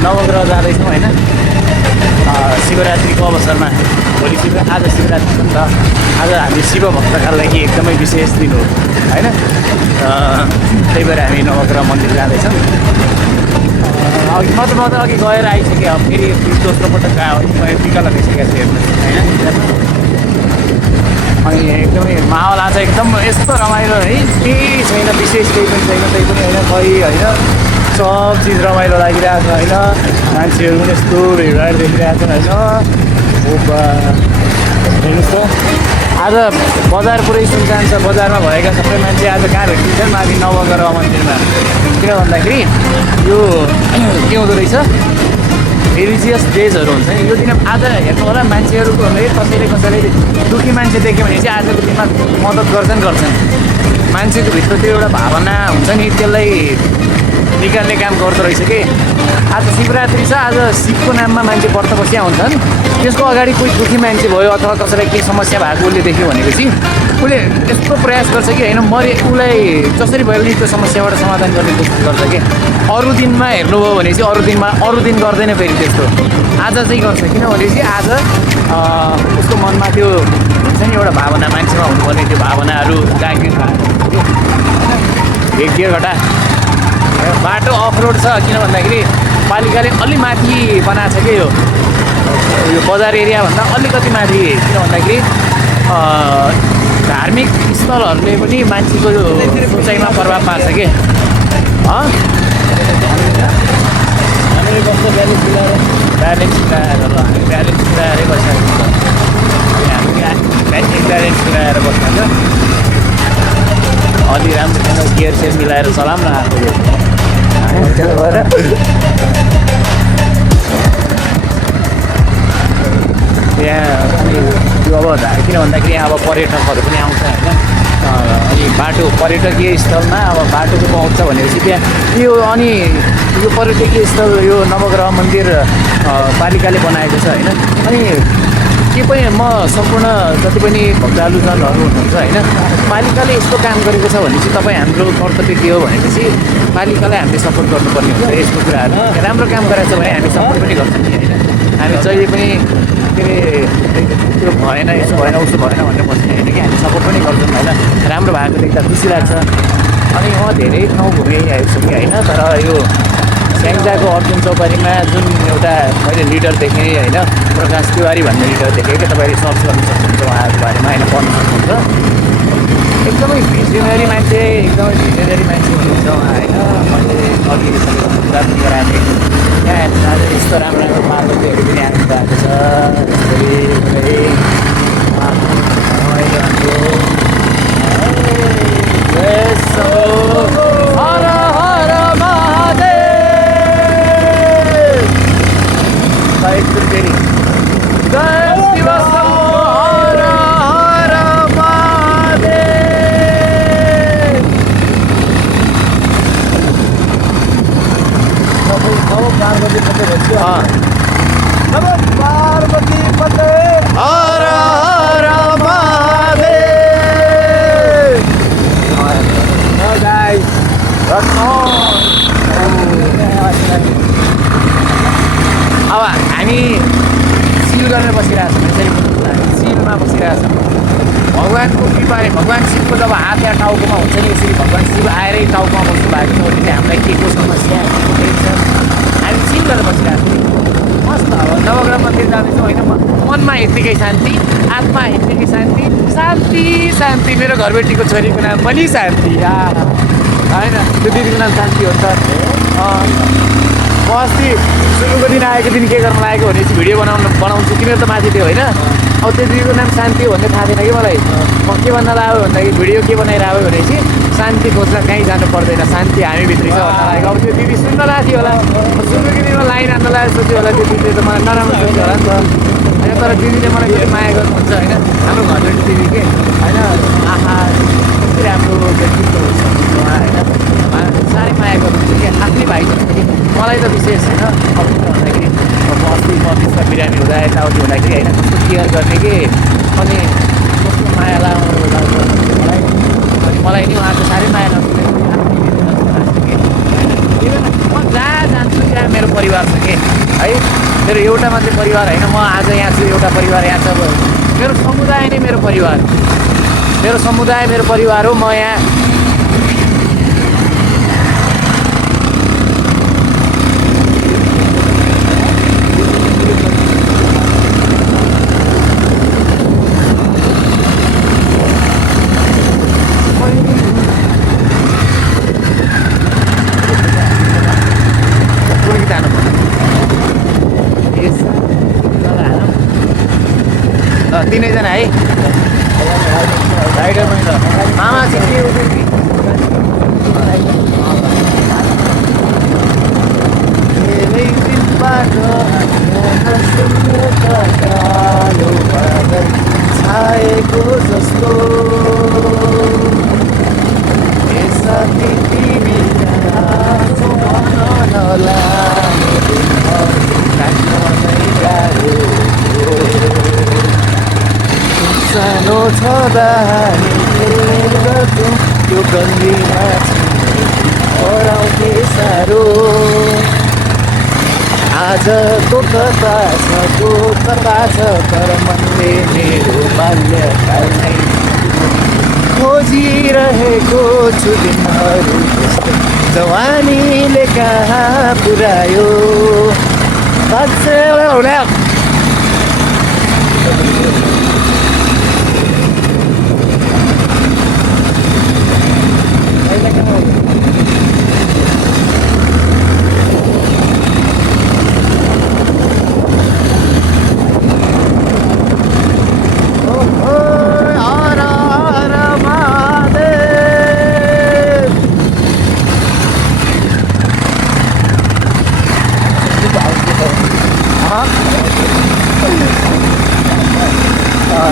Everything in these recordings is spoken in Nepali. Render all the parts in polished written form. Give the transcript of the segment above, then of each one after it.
नवग्रह जाँदैछौँ होइन शिवरात्रिको अवसरमा भोलि आज शिवरात्रि हो नि त आज हामी शिव भक्तका लागि एकदमै विशेष दिन हो होइन त्यही भएर हामी नवग्रह मन्दिर जाँदैछौँ अघि म त अघि गएर आइसकेँ अब फेरि दोस्रो पटक गयो टिका लगाइसकेको छु हेर्नु होइन अनि एकदमै माहौल आज एकदम यस्तो रमाइलो है केही छैन विशेष केही पनि छैन त्यही पनि होइन खै होइन सब चिज रमाइलो लागिरहेको छ होइन मान्छेहरू पनि यस्तो भिडभाड देखिरहेको छ होइन हेर्नुहोस् त आज बजार पुरै सुनसान छ बजारमा भएका सबै मान्छे आज कहाँ भेटिन्छन् माथि नवग्रह मन्दिरमा किन भन्दाखेरि यो के हुँदो रहेछ रिलिजियस डेजहरू हुन्छ नि यो दिन आज हेर्नु होला मान्छेहरूको कसैले दुःखी मान्छे देख्यो भने चाहिँ आजको दिनमा मद्दत गर्छन् मान्छेको भित्र त्यो एउटा भावना हुन्छ नि त्यसलाई निकाल्ने काम गर्दो रहेछ कि आज शिवरात्रि छ आज शिवको नाममा मान्छे व्रत बसिया हुन्छन् त्यसको अगाडि कोही दुःखी मान्छे भयो अथवा कसैलाई केही समस्या भएको उसले देख्यो भनेपछि उसले यस्तो प्रयास गर्छ कि होइन उसलाई जसरी भयो भने त्यो समस्याबाट समाधान गर्ने कोसिस गर्छ कि अरू दिनमा हेर्नुभयो भने चाहिँ अरू दिन गर्दैन फेरि त्यस्तो आज चाहिँ गर्छ किनभने चाहिँ आज उसको मनमा त्यो हुन्छ नि एउटा भावना मान्छेमा हुनुपर्ने त्यो भावनाहरू जागृत भएको घटा बाटो अफ रोड छ किन भन्दाखेरि पालिकाले अलि माथि बनाएको छ कि यो बजार एरियाभन्दा अलिकति माथि किन भन्दाखेरि धार्मिक स्थलहरूले पनि मान्छेको सोचाइमा प्रभाव पार्छ कि हामीले कस्तो ब्यालेन्स मिलाएर ल हामी ब्यालेन्स मिलाएरै बसिरहेको छ हामी ब्यालेन्स मिलाएर बस्नुहुन्छ अलि राम्रोसँग गियर सेयर मिलाएर चलाऊँ न आफूले भएर त्यहाँ अनि त्यो अब किन भन्दाखेरि अब पर्यटकहरू पनि आउँछ होइन अनि बाटो पर्यटकीय स्थलमा अब बाटोको पहुँच भनेपछि त्यहाँ अनि यो पर्यटकीय स्थल यो नवग्रह मन्दिर पालिकाले बनाएको छ होइन अनि के पनि म सम्पूर्ण जति पनि भक्तालुजनहरू हुनुहुन्छ होइन पालिकाले यस्तो काम गरेको छ भने चाहिँ तपाईँ हाम्रो कर्तव्य के हो भनेपछि पालिकालाई हामीले सपोर्ट गर्नुपर्ने हुन्छ यस्तो कुराहरू राम्रो काम गरेको छ भने हामी सपोर्ट पनि गर्छौँ नि होइन हामी जहिले पनि के अरे त्यो भएन यसो भएन उसो भएन भनेर बस्ने होइन कि हामी सपोर्ट पनि गर्छौँ होइन राम्रो भएको देख्दा खुसी लाग्छ अनि म धेरै ठाउँ घुमिआएको छु कि होइन तर यो स्याङ्जाको अर्जुन चौपारीमा जुन एउटा मैले लिडर देखेँ होइन प्रकाश तिवारी भन्ने लिडर देखेँ कि तपाईँले सर्च गर्नु सक्नुहुन्छ उहाँहरूको बारेमा होइन पढ्नु सक्नुहुन्छ एकदमै भिजनरी मान्छे हुनुहुन्छ उहाँ होइन मैले अघि कुरा पनि गराएको थिएँ यहाँ आज यस्तो राम्रो पार्वतीहरू पनि आउनु भएको छ पार्वती पते हर हर अब हामी सिल गरेर बसिरहेको छौँ सिलमा बसिरहेको छौँ भगवान्को कृपाले भगवान् शिवको जब हात या टाउकोमा हुन्छ नि यसरी भगवान् शिव आएरै टाउकोमा बस्नु भएको छ भने चाहिँ हामीलाई के को समस्या हामी सिल गरेर बसिरहेको छौँ मस्त अब नवग्रह मन्दिर जाँदैछौँ होइन मनमा यत्तिकै शान्ति आत्मा यत्तिकै शान्ति शान्ति शान्ति मेरो घरबेटीको छोरीको नाम पनि शान्ति होइन त्यो दिदीको नाम शान्ति हो त म अस्ति सुरुको दिन आएको दिन के गर्न लागेको भने चाहिँ भिडियो बनाउँछु तिमीहरू त माथि थियो होइन अब त्यो दिदीको नाम शान्ति हो भन्ने थाहा थिएन कि मलाई म के भन्न लाग्यो भन्दाखेरि भिडियो के बनाइरहेको भने चाहिँ शान्ति खोज्न कहीँ जानु पर्दैन शान्ति हामीभित्रै छ भन्न लागेको अब त्यो दिदी सुन्न लागेको थियो होला सुरुको दिनमा लाइन हान्न लागेको सोच्यो होला त्यो दिदीले त मलाई नराम्रो सोच्यो होला नि त होइन तर दिदीले मलाई फेरि माया गर्नुहुन्छ होइन हाम्रो घरबेटी दिदी के होइन आहा कति राम्रो व्यक्तित्व हुन्छ होइन साह्रै माया गर्नुहुन्छ कि आफ्नै भाइ जस्तो कि मलाई त विशेष होइन अब भन्दाखेरि अब अस्ति म बिचमा बिरामी हुँदा यताउति हुँदाखेरि होइन कस्तो केयर गर्ने कि अनि कस्तो माया लाग्नु मलाई अनि मलाई नि उहाँको साह्रै माया लाग्छ म जहाँ जान्छु त्यहाँ मेरो परिवार छ कि है। मेरो एउटा मात्रै परिवार होइन, म आज यहाँ छु, एउटा परिवार यहाँ छ। मेरो समुदाय नै मेरो परिवार, मेरो समुदाय मेरो परिवार हो। म यहाँ तिनैजना है, राइडर पनि छ। मामा चाहिँ के हो धेरै दिनबाट छाएको जस्तो साथी तिमी सानो छँदा त्यो गल्लीमा हराउँथे साह्रो। आजको कता छ तर मनले मेरो बाल्यकाल नै खोजिरहेको छु दिनहरू जस्तै जवानीले कहाँ पुऱ्यायो।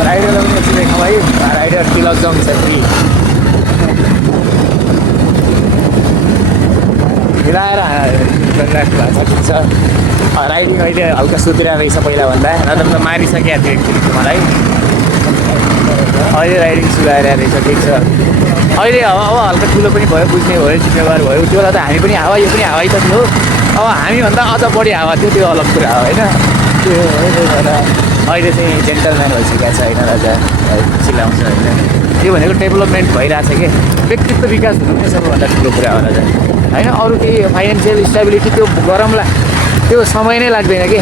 राइडरलाई पनि एकछिन देखाउँ है, राइडर तिलक जङ छ कि मिलाएर गरिराख्नु भएको छ। राइडिङ अहिले हल्का सुध्रिरहेको रहेछ पहिलाभन्दा, नत्र त मारिसकेको थियो एकचोटि मलाई। अहिले राइडिङ सुधाएर रहेछ, ठिक छ। अहिले अब हल्का ठुलो पनि भयो, बुझ्ने भयो, जिम्मेवार भयो। त्यो बेला त हामी पनि हावा, यो पनि हावै त थियो। अब हामीभन्दा अझ बढी हावा थियो, त्यो अलग कुरा हो होइन। त्यो अहिले चाहिँ जेन्टलम्यान भइसकेको छ होइन राजा, खुसी लाग्छ होइन। त्यो भनेको डेभलपमेन्ट भइरहेछ कि व्यक्तित्व विकास हुनु पनि सबैभन्दा ठुलो कुरा हो राजा होइन। अरू केही फाइनेन्सियल स्टेबिलिटी त्यो गरमला त्यो समय नै लाग्दैन कि।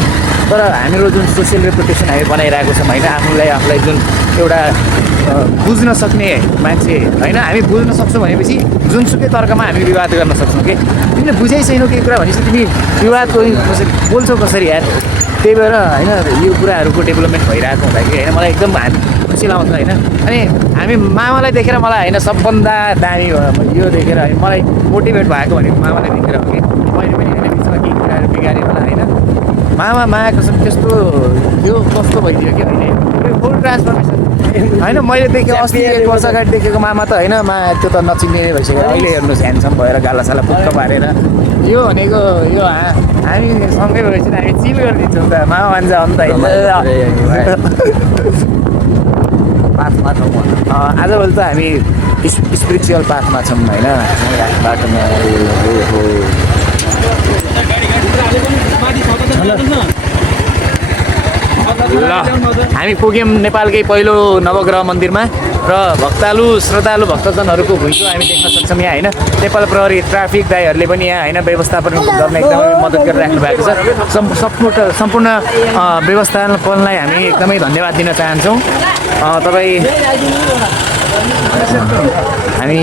तर हाम्रो जुन सोसियल रेपुटेसन हामी बनाइरहेको छौँ होइन, आफूलाई जुन एउटा बुझ्न सक्ने मान्छे होइन, हामी बुझ्न सक्छौँ भनेपछि जुनसुकै तर्कमा हामी विवाद गर्न सक्छौँ कि। तिमीले बुझै छैनौ केही कुरा भनेपछि तिमी विवाद बोल्छौ कसरी यार। त्यही भएर होइन यो कुराहरूको डेभलपमेन्ट भइरहेको हुँदाखेरि होइन मलाई एकदम खुसी लाग्छ होइन। अनि हामी मामालाई देखेर मलाई होइन सबभन्दा दामी यो देखेर मलाई मोटिभेट भएको भनेको मामालाई देखेर हो कि। मैले पनि होइन बिचमा केही कुराहरू बिगारेँ होला होइन। मामाको त्यस्तो त्यो कस्तो भइदियो कि अहिले फुल ट्रान्सफर्मेसन होइन। मैले देखेँ अस्ति 1 वर्ष अगाडि देखेको मामा त होइन, त्यो त नचिन्ने भइसक्यो। अहिले हेर्नुहोस् ह्यान्डसम भएर गालासाला पुक्क पारेर। यो भनेको यो हामी सँगै भएपछि हामी चिल गरिदिन्छौँ त, मामा भन्छ अन्त होइन। पाथमा छौँ आजभोलि त हामी स्पिरिचुअल पाथमा छौँ होइन। बाटोमा ल हामी पुग्यौँ नेपालकै पहिलो नवग्रह मन्दिरमा र श्रद्धालु भक्तजनहरूको घुइँचो हामी देख्न सक्छौँ यहाँ होइन। नेपाल प्रहरी ट्राफिक दाइहरूले पनि यहाँ होइन व्यवस्थापन गर्न एकदमै मद्दत गरिराख्नु भएको छ। सम्पूर्ण व्यवस्थापनलाई हामी एकदमै धन्यवाद दिन चाहन्छौँ। हामी